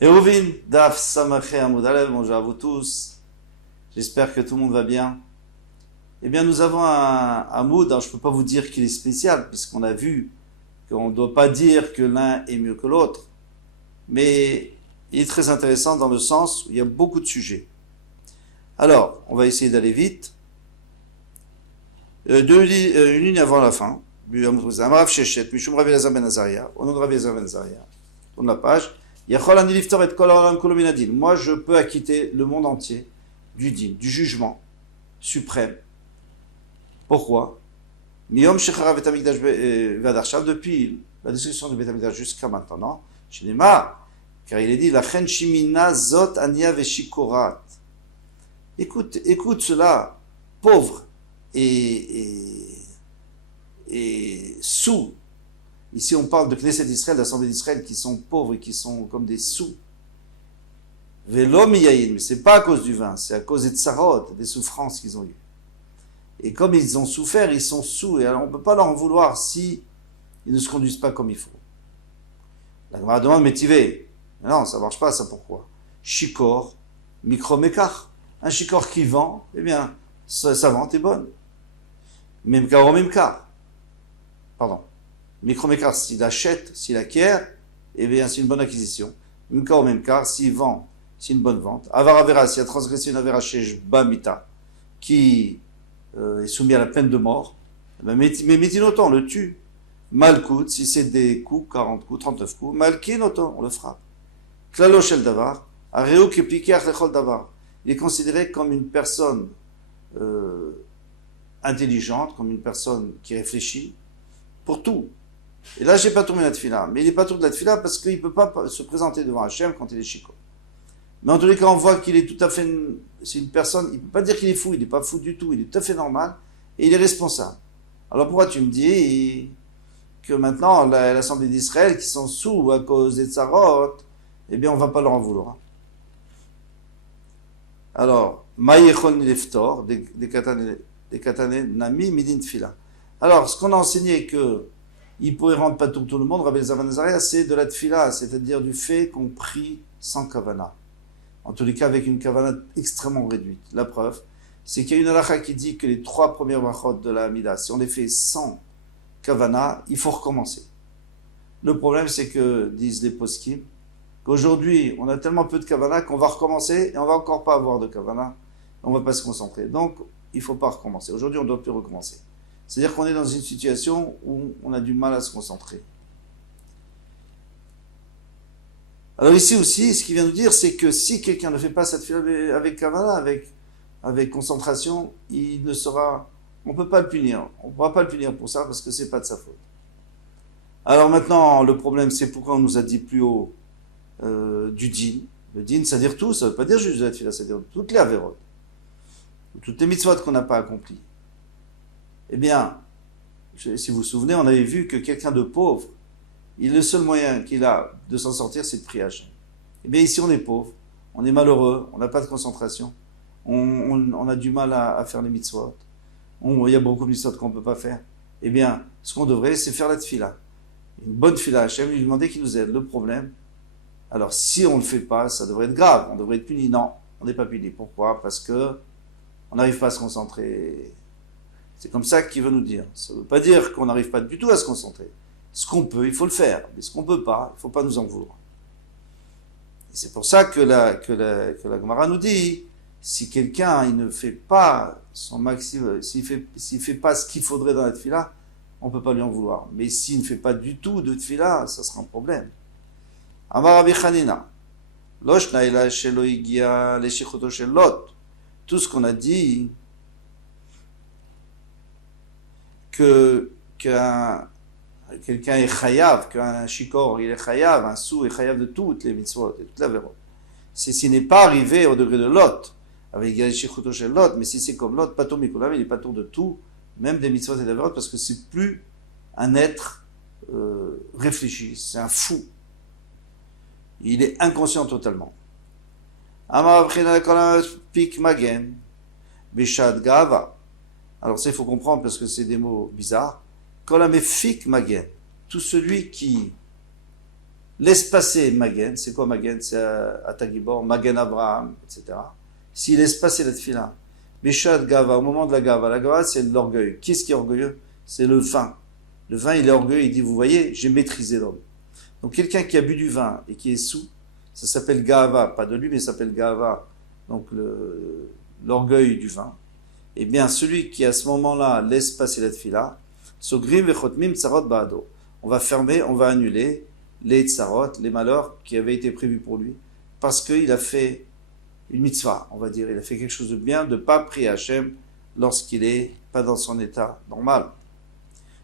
Erovin, Daf, Samaché, Amoudalev, bonjour à vous tous. J'espère que tout le monde va bien. Eh bien, nous avons un Hamoud, alors je ne peux pas vous dire qu'il est spécial, puisqu'on a vu qu'on ne doit pas dire que l'un est mieux que l'autre. Mais il est très intéressant dans le sens où il y a beaucoup de sujets. Alors, on va essayer d'aller vite. Une ligne avant la fin. Amarav Shechet, Mishum Rav Elazar ben Azaria, au nom de Rav Elazar ben Azaria. Tourne la page. Moi, je peux acquitter le monde entier du din, du jugement suprême. Pourquoi? Depuis la destruction du Beth Amikdash jusqu'à maintenant, chez Neymar, car il est dit la chen shimina zot ania veshikorat. Écoute cela, pauvre et sous. Ici, on parle de Knesset d'Israël, d'Assemblée d'Israël, qui sont pauvres et qui sont comme des sous. Velo miyayin, mais c'est pas à cause du vin, c'est à cause des tsarot, des souffrances qu'ils ont eues. Et comme ils ont souffert, ils sont sous, et alors on ne peut pas leur en vouloir si ils ne se conduisent pas comme il faut. La Gemara demande, mais tivé. Non, ça ne marche pas, ça pourquoi? Shikor, mikromekar. Un shikor qui vend, eh bien, sa vente est bonne. Memkar ou memkar. Pardon. Micromekar, s'il achète, s'il acquiert, eh bien, c'est une bonne acquisition. Memkar ou memkar, s'il vend, c'est une bonne vente. Avar avera, s'il a transgressé une avera chez Bamita, qui est soumis à la peine de mort, mais métinoton, on le tue. Malkout, si c'est des coups, 40 coups, 39 coups, malkinoton, on le frappe. Klalo shel davar, areo kepiker lechol davar. Il est considéré comme une personne intelligente, comme une personne qui réfléchit pour tout. Et là, j'ai pas tourné la tefila. Mais il n'est pas tourné la tefila parce qu'il ne peut pas se présenter devant Hachem quand il est chico. Mais en tous les cas, on voit qu'il est tout à fait... C'est une personne... Il ne peut pas dire qu'il est fou. Il n'est pas fou du tout. Il est tout à fait normal. Et il est responsable. Alors pourquoi tu me dis que maintenant, l'Assemblée d'Israël, qui sont sous à cause des tsarot, eh bien, on ne va pas leur en vouloir. Alors, Maïechon Leftor, des katané nami midin tfila. Alors, ce qu'on a enseigné que il pourrait rendre pas tout le monde, Rabbi Elazar ben Azaria, c'est de la tfila, c'est-à-dire du fait qu'on prie sans kavana. En tous les cas, avec une kavana extrêmement réduite. La preuve, c'est qu'il y a une halakha qui dit que les 3 premières brachot de la Hamida, si on les fait sans kavana, il faut recommencer. Le problème, c'est que, disent les poskim, qu'aujourd'hui, on a tellement peu de kavana qu'on va recommencer et on va encore pas avoir de kavana. On va pas se concentrer. Donc, il faut pas recommencer. Aujourd'hui, on ne doit plus recommencer. C'est-à-dire qu'on est dans une situation où on a du mal à se concentrer. Alors ici aussi, ce qu'il vient de dire, c'est que si quelqu'un ne fait pas cette fila avec kavala, avec concentration, il ne sera... On ne peut pas le punir. On ne pourra pas le punir pour ça parce que c'est pas de sa faute. Alors maintenant, le problème, c'est pourquoi on nous a dit plus haut du din. Le din, c'est-à-dire tout, ça ne veut pas dire juste de la fila, c'est-à-dire toutes les avérotes, toutes les mitzvot qu'on n'a pas accomplies. Eh bien, si vous vous souvenez, on avait vu que quelqu'un de pauvre, le seul moyen qu'il a de s'en sortir, c'est de prier Hachem. Eh bien, ici, on est pauvre, on est malheureux, on n'a pas de concentration, on a du mal à faire les mitzvot, il y a beaucoup de mitzvot qu'on ne peut pas faire. Eh bien, ce qu'on devrait, c'est faire la tfila. Une bonne tfila à Hachem, lui demander qu'il nous aide. Le problème, alors si on ne le fait pas, ça devrait être grave, on devrait être puni. Non, on n'est pas puni. Pourquoi? Parce que on n'arrive pas à se concentrer. C'est comme ça qu'il veut nous dire. Ça ne veut pas dire qu'on n'arrive pas du tout à se concentrer. Ce qu'on peut, il faut le faire. Mais ce qu'on ne peut pas, il ne faut pas nous en vouloir. Et c'est pour ça que la Gemara nous dit, si quelqu'un il ne fait pas son maximum, s'il fait pas ce qu'il faudrait dans la tefila, on ne peut pas lui en vouloir. Mais s'il ne fait pas du tout de tefila, ça sera un problème. Amar Rabbi Chanina, Losh naila shelo igia leshichoto shel Lot. Tout ce qu'on a dit, qu'un quelqu'un est chayav, qu'un shikor il est chayav, un sou est chayav de toutes les mitzvot, de toute la véro. S'il n'est pas arrivé au degré de Lot, avec Yalishichuto chez Lot, mais si c'est comme Lot, pato mikulam, il est pato de tout, même des mitzvot et des véro, parce que c'est plus un être réfléchi, c'est un fou. Il est inconscient totalement. Amar pik magen, bishad gava. Alors ça, il faut comprendre parce que c'est des mots bizarres. Kolamefik magen. Tout celui qui laisse passer Magen, c'est quoi Magen? C'est Atagibor, Magen Abraham, etc. S'il laisse passer la tfila, Bishad Gava, au moment de la Gava c'est l'orgueil. Qui est-ce qui est orgueilleux? C'est le vin. Le vin, il est orgueilleux, il dit, vous voyez, j'ai maîtrisé l'homme. Donc quelqu'un qui a bu du vin et qui est sous, ça s'appelle Gava, pas de lui, mais ça s'appelle Gava, donc l'orgueil du vin. Eh bien, celui qui à ce moment-là laisse passer la tfila, Sogrim vechotmim tsarot ba'ado. On va fermer, on va annuler les tsarot, les malheurs qui avaient été prévus pour lui, parce qu'il a fait une mitzvah, on va dire, il a fait quelque chose de bien, de ne pas prier Hachem lorsqu'il est pas dans son état normal.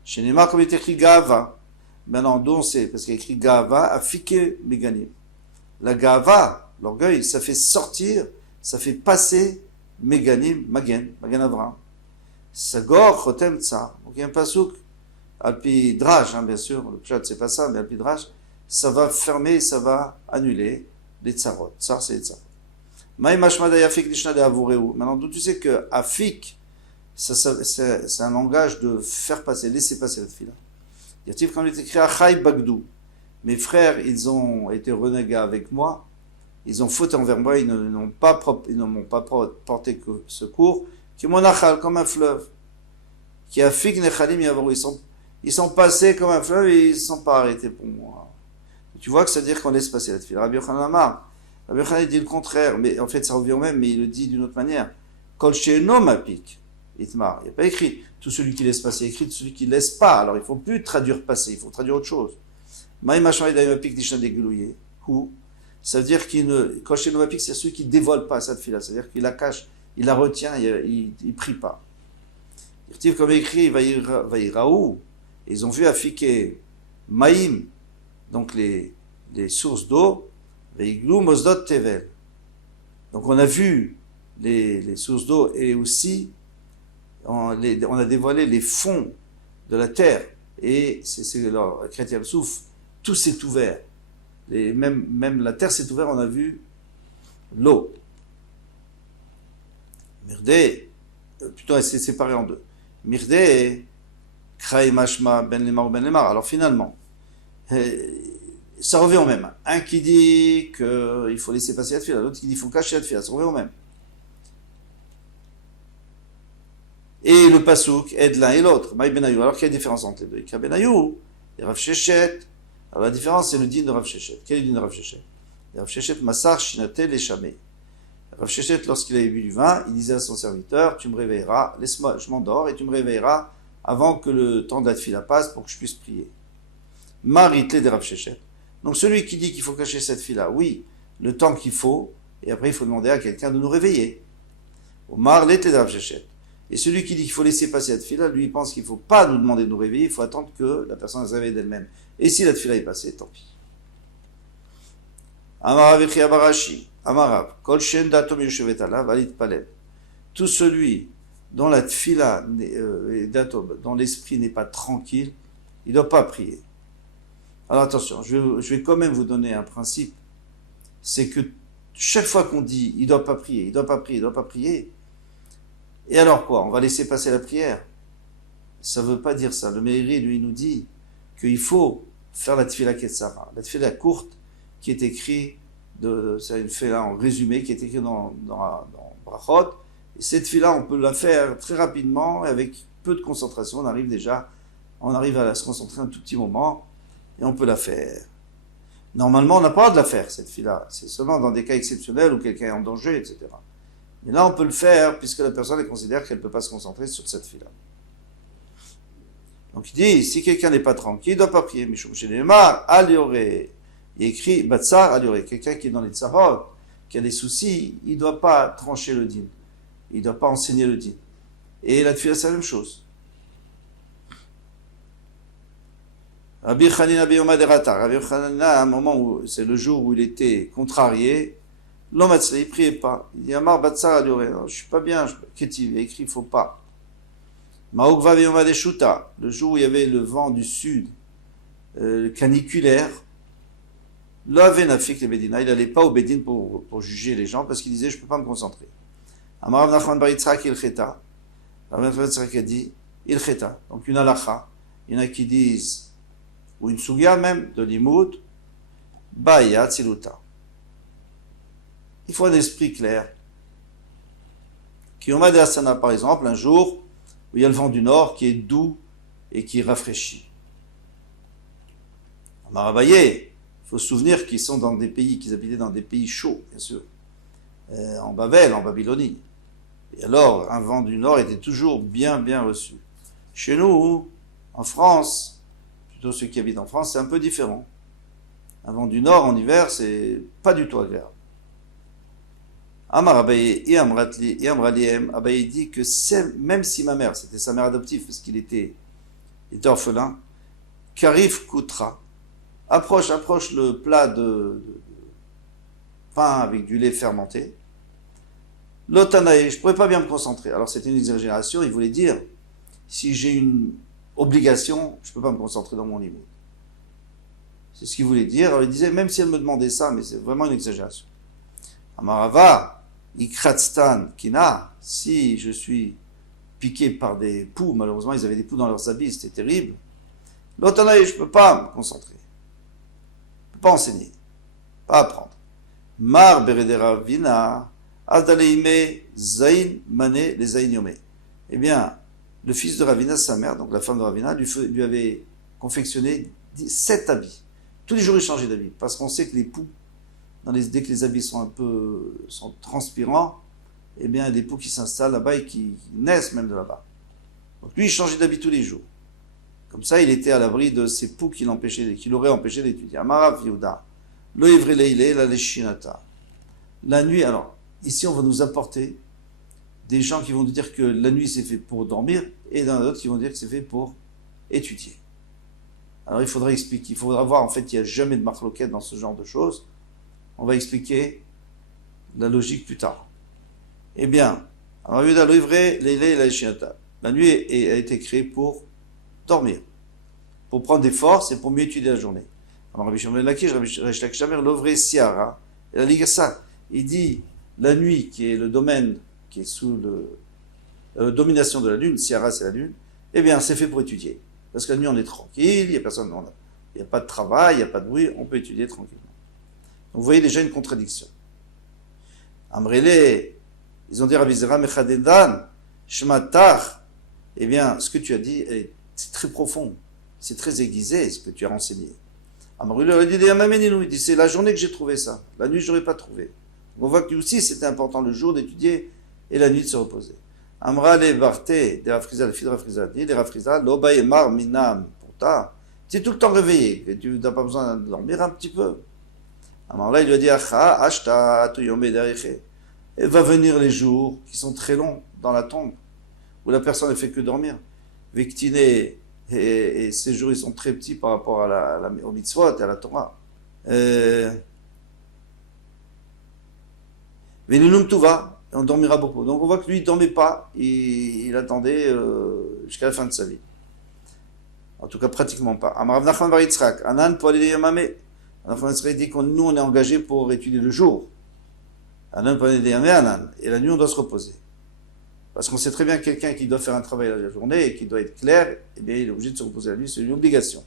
Chez Neymar, comme il est écrit Gava, maintenant, d'où on sait, parce qu'il y a écrit Gava, afike meganim. La Gava, l'orgueil, ça fait sortir, ça fait passer Meganim, Magen Avraham. Sagor, Chotem, Tsar. Donc il y a un pasouk, Alpi Draj, bien sûr, le pshat c'est pas ça, mais Alpi Draj, ça va fermer, ça va annuler les tsarot. Tsar c'est les tsarot. Maï mashmada yafik lishna de avureu. Maintenant, d'où tu sais que afik, c'est un langage de faire passer, laisser passer la fila. Y a-t-il quand il est écrit Achai Bagdou, mes frères, ils ont été renégats avec moi, ils ont fauté envers moi, ils ne m'ont pas porté secours, qui est mon achal, comme un fleuve, qui a fig nechalim yavaru, ils sont passés comme un fleuve et ils ne sont pas arrêtés pour moi. Tu vois que ça veut dire qu'on laisse passer la fila. Rabbi Yochanan Amar, Rabbi Yochanan dit le contraire, mais en fait ça revient au même, mais il le dit d'une autre manière. Kol she'eno mapik, itmar, il n'y a pas écrit tout celui qui laisse passer, il y a écrit tout celui qui ne laisse pas, alors il ne faut plus traduire passer, il faut traduire autre chose. Maï machon mapik dishna deglouye, ou ça veut dire qu'il ne, quand chez Novapik, c'est celui qui ne dévoile pas cette fila, c'est-à-dire qu'il la cache, il la retient, il ne prie pas. Comme écrit, Vaïraou, ils ont vu Afiké Maïm, donc les sources d'eau, Vaïglou Mosdot Tevel. Donc on a vu les sources d'eau et aussi on a dévoilé les fonds de la terre. Et c'est le chrétien souffle, tout s'est ouvert. Et même la terre s'est ouverte, on a vu l'eau. Mirdé, plutôt elle s'est séparée en deux. Mirdé, Kraï Mashma, Ben Lemar ou Ben Lemar. Alors finalement, ça revient au même. Un qui dit qu'il faut laisser passer la fila, l'autre qui dit qu'il faut cacher la fila, ça revient au même. Et le pasouk aide l'un et l'autre. Maï Benayou. Alors quelle est la différence entre les deux? Ikra Benayou, et Rav Shechet. Alors la différence, c'est le din de Rav Shechet. Quel est le din de Rav Shechet? Rav Shechet, Massar, Shinatel et Chamé. Rav Shechet, lorsqu'il avait bu du vin, il disait à son serviteur, tu me réveilleras, laisse-moi, je m'endors, et tu me réveilleras avant que le temps de la tefila passe pour que je puisse prier. Maritlé de Rav Shechet. Donc celui qui dit qu'il faut cacher cette fila, oui, le temps qu'il faut, et après il faut demander à quelqu'un de nous réveiller. Omar l'été de Rav Shechet. Et celui qui dit qu'il faut laisser passer la tefila, lui il pense qu'il ne faut pas nous demander de nous réveiller, il faut attendre que la personne se réveille d'elle-même. Et si la tefila est passée, tant pis. Amarav Echi Abarashi, Amarav, Kol Shen Datom Yoshevet Alav, Alit Palel. Tout celui dont la tefila, dont l'esprit n'est pas tranquille, il ne doit pas prier. Alors attention, je vais quand même vous donner un principe, c'est que chaque fois qu'on dit il ne doit pas prier, il ne doit pas prier, il ne doit pas prier, et alors quoi? On va laisser passer la prière? Ça ne veut pas dire ça. Le Meiri, lui, nous dit qu'il faut faire la tefila Ketsara, la tefila courte qui est écrite, c'est une tefila en résumé, qui est écrite dans Brachot. Et cette tefila, on peut la faire très rapidement, et avec peu de concentration, on arrive à se concentrer un tout petit moment, et on peut la faire. Normalement, on n'a pas le droit de la faire, cette tefila. C'est seulement dans des cas exceptionnels où quelqu'un est en danger, etc. Mais là, on peut le faire, puisque la personne considère qu'elle ne peut pas se concentrer sur cette tefila. Donc il dit, si quelqu'un n'est pas tranquille, il ne doit pas prier. Mishum Shenemar, Alioré. Il écrit, Batsar, Alioré. Quelqu'un qui est dans les tsarot, qui a des soucis, il ne doit pas trancher le din. Il ne doit pas enseigner le din. Et la tefila, c'est la même chose. Rabbi Chanina Beyoma Derata. Rabbi Chanina, à un moment où c'est le jour où il était contrarié, l'homme il ne priait pas. Il dit, Amar Batsar, Alioré. Je ne suis pas bien. Kétiv, il a écrit, il ne faut pas. Maokva Beyoma Deshuta. Le jour où il y avait le vent du sud, caniculaire, l'Avenafik le Bedina, il n'allait pas au Bedin pour juger les gens parce qu'il disait je ne peux pas me concentrer. Amarav Nachman Bar Yitzhak il Cheta. Rav Yitzhak a dit il Cheta. Donc une halakha. Il y en a qui disent, ou une sougia même, de l'imoud, Baya Tziluta. Il faut un esprit clair. Kiyoma de Asana, par exemple, un jour où il y a le vent du nord qui est doux et qui rafraîchit. Marabaye, il faut se souvenir qu'ils sont dans des pays, qu'ils habitaient dans des pays chauds, bien sûr. En Babel, en Babylonie. Et alors, un vent du nord était toujours bien reçu. Chez nous, en France, plutôt ceux qui habitent en France, c'est un peu différent. Un vent du nord en hiver, c'est pas du tout agréable. Amar Abaye et Amraliem, Abaye dit que même si ma mère, c'était sa mère adoptive, parce qu'il était orphelin, Karif Koutra, approche le plat de pain avec du lait fermenté. L'Otanae, je ne pourrais pas bien me concentrer. Alors c'était une exagération, il voulait dire, si j'ai une obligation, je ne peux pas me concentrer dans mon limite. C'est ce qu'il voulait dire. Alors il disait, même si elle me demandait ça, mais c'est vraiment une exagération. Amarava, Ikratstan, Kina, si je suis piqué par des poux, malheureusement ils avaient des poux dans leurs habits, c'était terrible. L'Otanae, je ne peux pas me concentrer. Je ne peux pas enseigner, pas apprendre. Mar Beredera Vina, Aldaleime Zain Mané les Zain Yomé. Eh bien, le fils de Ravina, sa mère, donc la femme de Ravina, lui avait confectionné 7 habits. Tous les jours, il changeait d'habit. Parce qu'on sait que les poux, dès que les habits sont transpirants, eh bien, il y a des poux qui s'installent là-bas et qui naissent même de là-bas. Donc lui, il changeait d'habit tous les jours. Comme ça, il était à l'abri de ces poux qui l'auraient empêché d'étudier. Amarav Yehuda, lo ivre leile la leshinata. La nuit, alors, ici, on va nous apporter des gens qui vont nous dire que la nuit c'est fait pour dormir, et dans d'autres qui vont dire que c'est fait pour étudier. Alors il faudra expliquer, il faudra voir, en fait, il n'y a jamais de marloquette dans ce genre de choses. On va expliquer la logique plus tard. Eh bien, la nuit a été créée pour dormir, pour prendre des forces et pour mieux étudier la journée. Alors Rabbi Shimon ben Lakish, Rabbi Resh Shamer, l'ouvre Siara, et la Ligue ça, il dit la nuit qui est le domaine qui est sous la domination de la lune, Siara c'est la lune, eh bien c'est fait pour étudier. Parce que la nuit on est tranquille, il n'y a personne, il n'y a pas de travail, il n'y a pas de bruit, on peut étudier tranquillement. Donc vous voyez déjà une contradiction. Amrele, ils ont dit Rabbi Zera Mechadedan, Shmatach, eh bien ce que tu as dit, c'est très profond, c'est très aiguisé ce que tu as renseigné. Amrele il dit c'est la journée que j'ai trouvé ça, la nuit je n'aurais pas trouvé. On voit que lui aussi c'était important le jour d'étudier et la nuit de se reposer. Amra le Barte, de Rafriza, le fils de Rafriza, dit de Rafriza, Loba Emar Minam, pourtant, tu es tout le temps réveillé, et tu n'as pas besoin de dormir un petit peu. Amra il lui a dit, Acha, Ashta, Tuyome Dariche. Et va venir les jours qui sont très longs dans la tombe, où la personne ne fait que dormir. Victine, et ces jours ils sont très petits par rapport au mitzvot et à la Torah. Venunum Tuva, et on dormira beaucoup. Donc on voit que lui, il ne dormait pas, il attendait jusqu'à la fin de sa vie. En tout cas, pratiquement pas. Amarav Nachman bar Yitzchak, Anan Poalei Yamame. Nachman Yitzchak dit que nous, on est engagés pour étudier le jour. Anan Poalei Yamame, Anan. Et la nuit, on doit se reposer. Parce qu'on sait très bien que quelqu'un qui doit faire un travail la journée et qui doit être clair, eh bien, il est obligé de se reposer la nuit, c'est une obligation.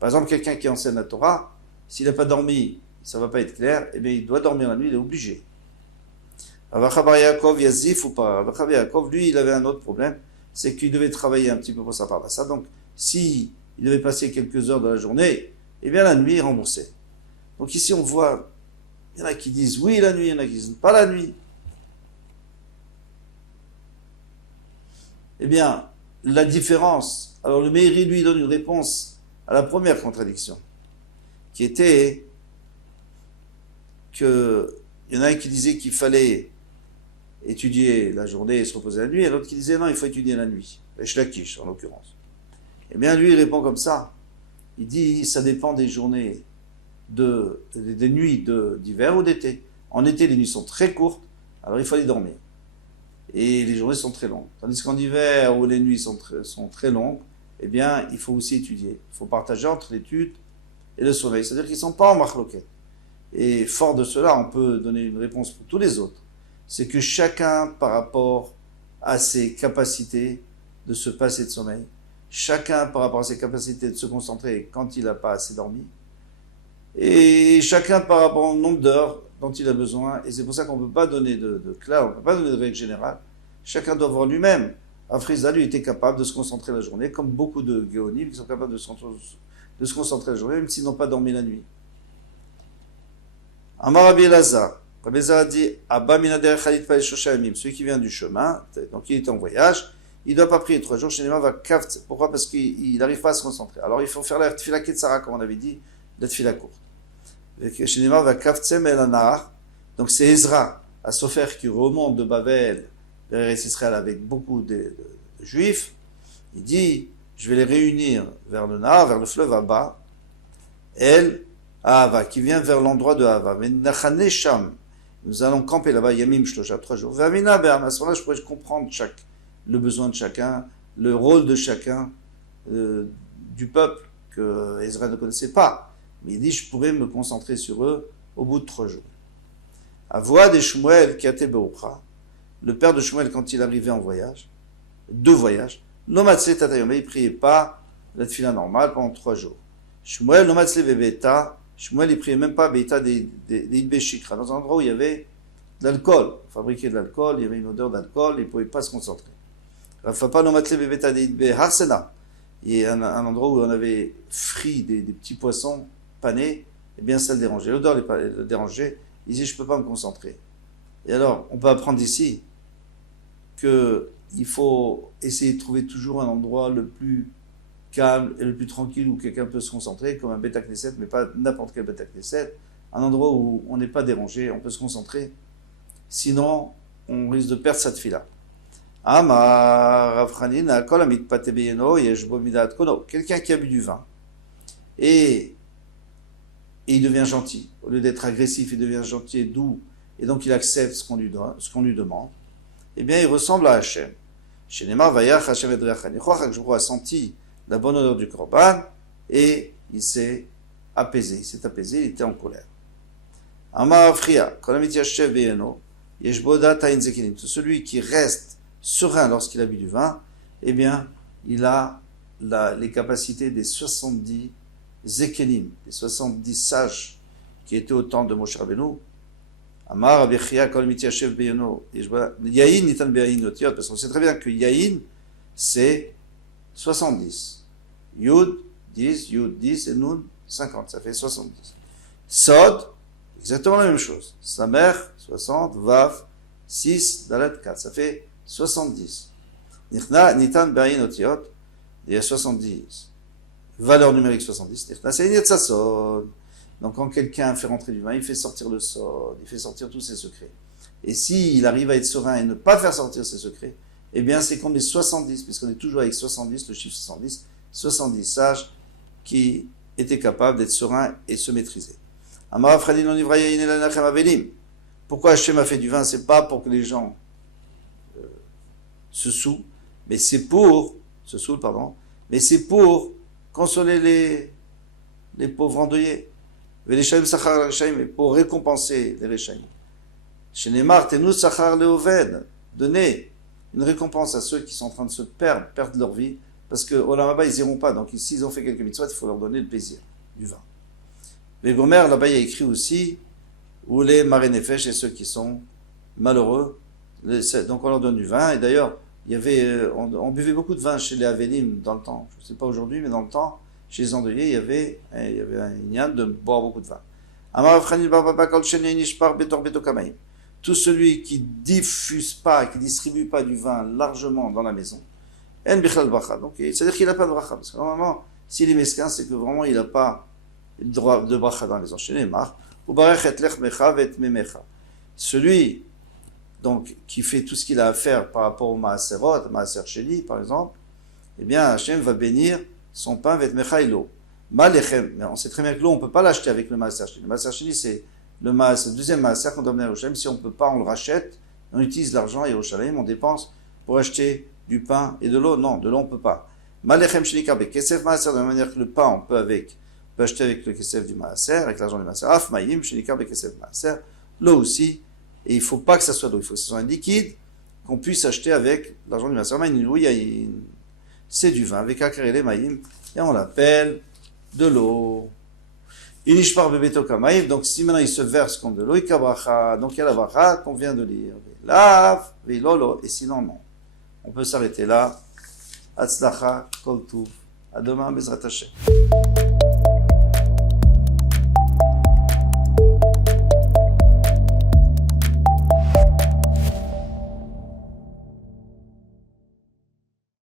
Par exemple, quelqu'un qui enseigne la Torah, s'il n'a pas dormi, ça ne va pas être clair, eh bien, il doit dormir la nuit, il est obligé. Avachabar Yaakov Yazif ou pas. Avachabar Yaakov, lui, il avait un autre problème, c'est qu'il devait travailler un petit peu pour sa parnassa. Donc, si il devait passer quelques heures de la journée, eh bien la nuit, il remboursait. Donc ici, on voit, il y en a qui disent oui la nuit, il y en a qui disent pas la nuit. Eh bien, la différence, alors le Meiri, lui, donne une réponse à la première contradiction, qui était que il y en a un qui disait qu'il fallait étudier la journée et se reposer la nuit, et l'autre qui disait non, il faut étudier la nuit. Shlakish, en l'occurrence. Eh bien, lui, il répond comme ça. Il dit, ça dépend des journées, des nuits d'hiver ou d'été. En été, les nuits sont très courtes, alors il faut aller dormir. Et les journées sont très longues. Tandis qu'en hiver, où les nuits sont très longues, eh bien, il faut aussi étudier. Il faut partager entre l'étude et le sommeil. C'est-à-dire qu'ils ne sont pas en marloquette. Et fort de cela, on peut donner une réponse pour tous les autres. C'est que chacun, par rapport à ses capacités de se passer de sommeil, chacun, par rapport à ses capacités de se concentrer quand il n'a pas assez dormi, Et chacun par rapport au nombre d'heures dont il a besoin. Et c'est pour ça qu'on ne peut pas donner de clair, on ne peut pas donner de règle générale. Chacun doit voir lui-même. Afrizda, lui, était capable de se concentrer la journée, comme beaucoup de Géonim qui sont capables de se concentrer la journée, même s'ils n'ont pas dormi la nuit. Amar Rabbi Elazar. Rabbi Elazar a dit, Abba minader chalit pa shoshamim, celui qui vient du chemin, donc il est en voyage, il ne doit pas prier 3 jours, chez va kaft. Pourquoi? Parce qu'il n'arrive pas à se concentrer. Alors il faut faire la tfila ketsara, comme on avait dit, la tfila courte. Chez va kaftsem el anar, donc c'est Ezra, à Sofer, qui remonte de Babel vers Israël avec beaucoup de juifs. Il dit, je vais les réunir vers le Nar, vers le fleuve Abba, El Ahava, qui vient vers l'endroit de Ahava. Mais Nachane Sham, nous allons camper là-bas, Yamim Shlosha, 3 jours. Vamina Be'am, à ce moment-là, je pourrais comprendre le besoin de chacun, le rôle de chacun, du peuple que Ezra ne connaissait pas. Mais il dit, je pourrais me concentrer sur eux au bout de 3 jours. Avoua de Shmuel Kiate Be'ochra, le père de Shmuel, quand il arrivait en voyage, 2 voyages, Nomatzle Tatayom, il ne priait pas la tfila normale pendant 3 jours. Shmuel, Nomatzle Bebeta, Shmuel, il ne priait même pas Beta des Ibeshikra, dans un endroit où il y avait de l'alcool, fabriquer de l'alcool, il y avait une odeur d'alcool, il ne pouvait pas se concentrer. Rafapa Nomatzle Bebeta des Ibbe Harsena, il y a un endroit où on avait frit des petits poissons panés, et bien ça le dérangeait. L'odeur le dérangeait, il disait, je ne peux pas me concentrer. Et alors, on peut apprendre d'ici qu'il faut essayer de trouver toujours un endroit le plus calme et le plus tranquille où quelqu'un peut se concentrer, comme un Beta Knesset, mais pas n'importe quel Beta Knesset, un endroit où on n'est pas dérangé, on peut se concentrer. Sinon, on risque de perdre sa tfila. Quelqu'un qui a bu du vin et il devient gentil. Au lieu d'être agressif, il devient gentil et doux, et donc il accepte ce qu'on lui demande. Eh bien, il ressemble à Hachem. Chez Neymar, Vayach Hachem Edrecha. Nichoach a senti la bonne odeur du korban et il s'est apaisé. Il était en colère. Amar Afria, Kolamit Yashev Beyeno, Yeshboda Tain Zekinim. Celui qui reste serein lorsqu'il a bu du vin, eh bien, il a les capacités des 70 Zekenim, les 70 sages qui étaient au temps de Moshe Rabbeinu. Amar Abichia Kol Mityashev Beyeno. Yahin Nitan Beyahin Otiot, parce qu'on sait très bien que Yahin, c'est 70. Yud, 10, Yud, 10, et Nun, 50. Ça fait 70. Sod, exactement la même chose. Samer, 60, Vav, 6, Dalet, 4. Ça fait 70. Nitan Beyahin Otiot, il y a 70. Valeur numérique 70. Nichna, c'est Nietzasod. Donc quand quelqu'un fait rentrer du vin, il fait sortir le sod, il fait sortir tous ses secrets. Et s'il arrive à être serein et ne pas faire sortir ses secrets, eh bien c'est comme les 70, puisqu'on est toujours avec 70, le chiffre 70 sages qui étaient capables d'être sereins et se maîtriser. Pourquoi Hachem a fait du vin? C'est pas pour que les gens se saoulent, mais c'est pour consoler les pauvres endeuillés. Et pour récompenser les Rechaim. Chez Neymar, Tenu Sachar Leoved, donner une récompense à ceux qui sont en train de se perdre leur vie, parce qu'au là-bas, ils n'iront pas. Donc, s'ils ont fait quelques mitzvot, il faut leur donner le plaisir du vin. Mais Gomer, là-bas, il y a écrit aussi, ou les marénefesh et ceux qui sont malheureux. Donc, on leur donne du vin. Et d'ailleurs, on buvait beaucoup de vin chez les Avelim dans le temps. Je ne sais pas aujourd'hui, mais dans le temps, chez les endeuillés, il y avait un ignan de boire beaucoup de vin. Tout celui qui diffuse pas, qui distribue pas du vin largement dans la maison, donc c'est-à-dire qu'il n'a pas de bracha. Parce que normalement, s'il est mesquin, c'est que vraiment il n'a pas le droit de bracha dans les enchaînés. Celui donc, qui fait tout ce qu'il a à faire par rapport au maaserot, maaser sheli par exemple, eh bien Hachem va bénir son pain vetmecha ilo. Malechem, mais on sait très bien que l'eau, on ne peut pas l'acheter avec le maaser sheli. Le maaser sheli, c'est le deuxième maaser qu'on doit amener à Yerushalayim. Si on ne peut pas, on le rachète, on utilise l'argent à Yerushalayim, on dépense pour acheter du pain et de l'eau. Non, de l'eau, on ne peut pas. Malechem shenikar bekesef maaser, de la même manière que le pain, on peut acheter avec le kesef du maaser, avec l'argent du maaser. Af mayim shenikar bekesef maaser. L'eau aussi. Et il ne faut pas que ça soit d'eau, il faut que ce soit un liquide qu'on puisse acheter avec l'argent du maaser. C'est du vin, avec akarele mayim, et on l'appelle de l'eau. Inishpar bebeto kamaïv, donc si maintenant il se verse comme de l'eau, ikabracha, donc il y a la bracha qu'on vient de lire. Lav, vilolo, et sinon non. On peut s'arrêter là. Hatzlacha, kol tuv. À demain, Bezrat Hashem.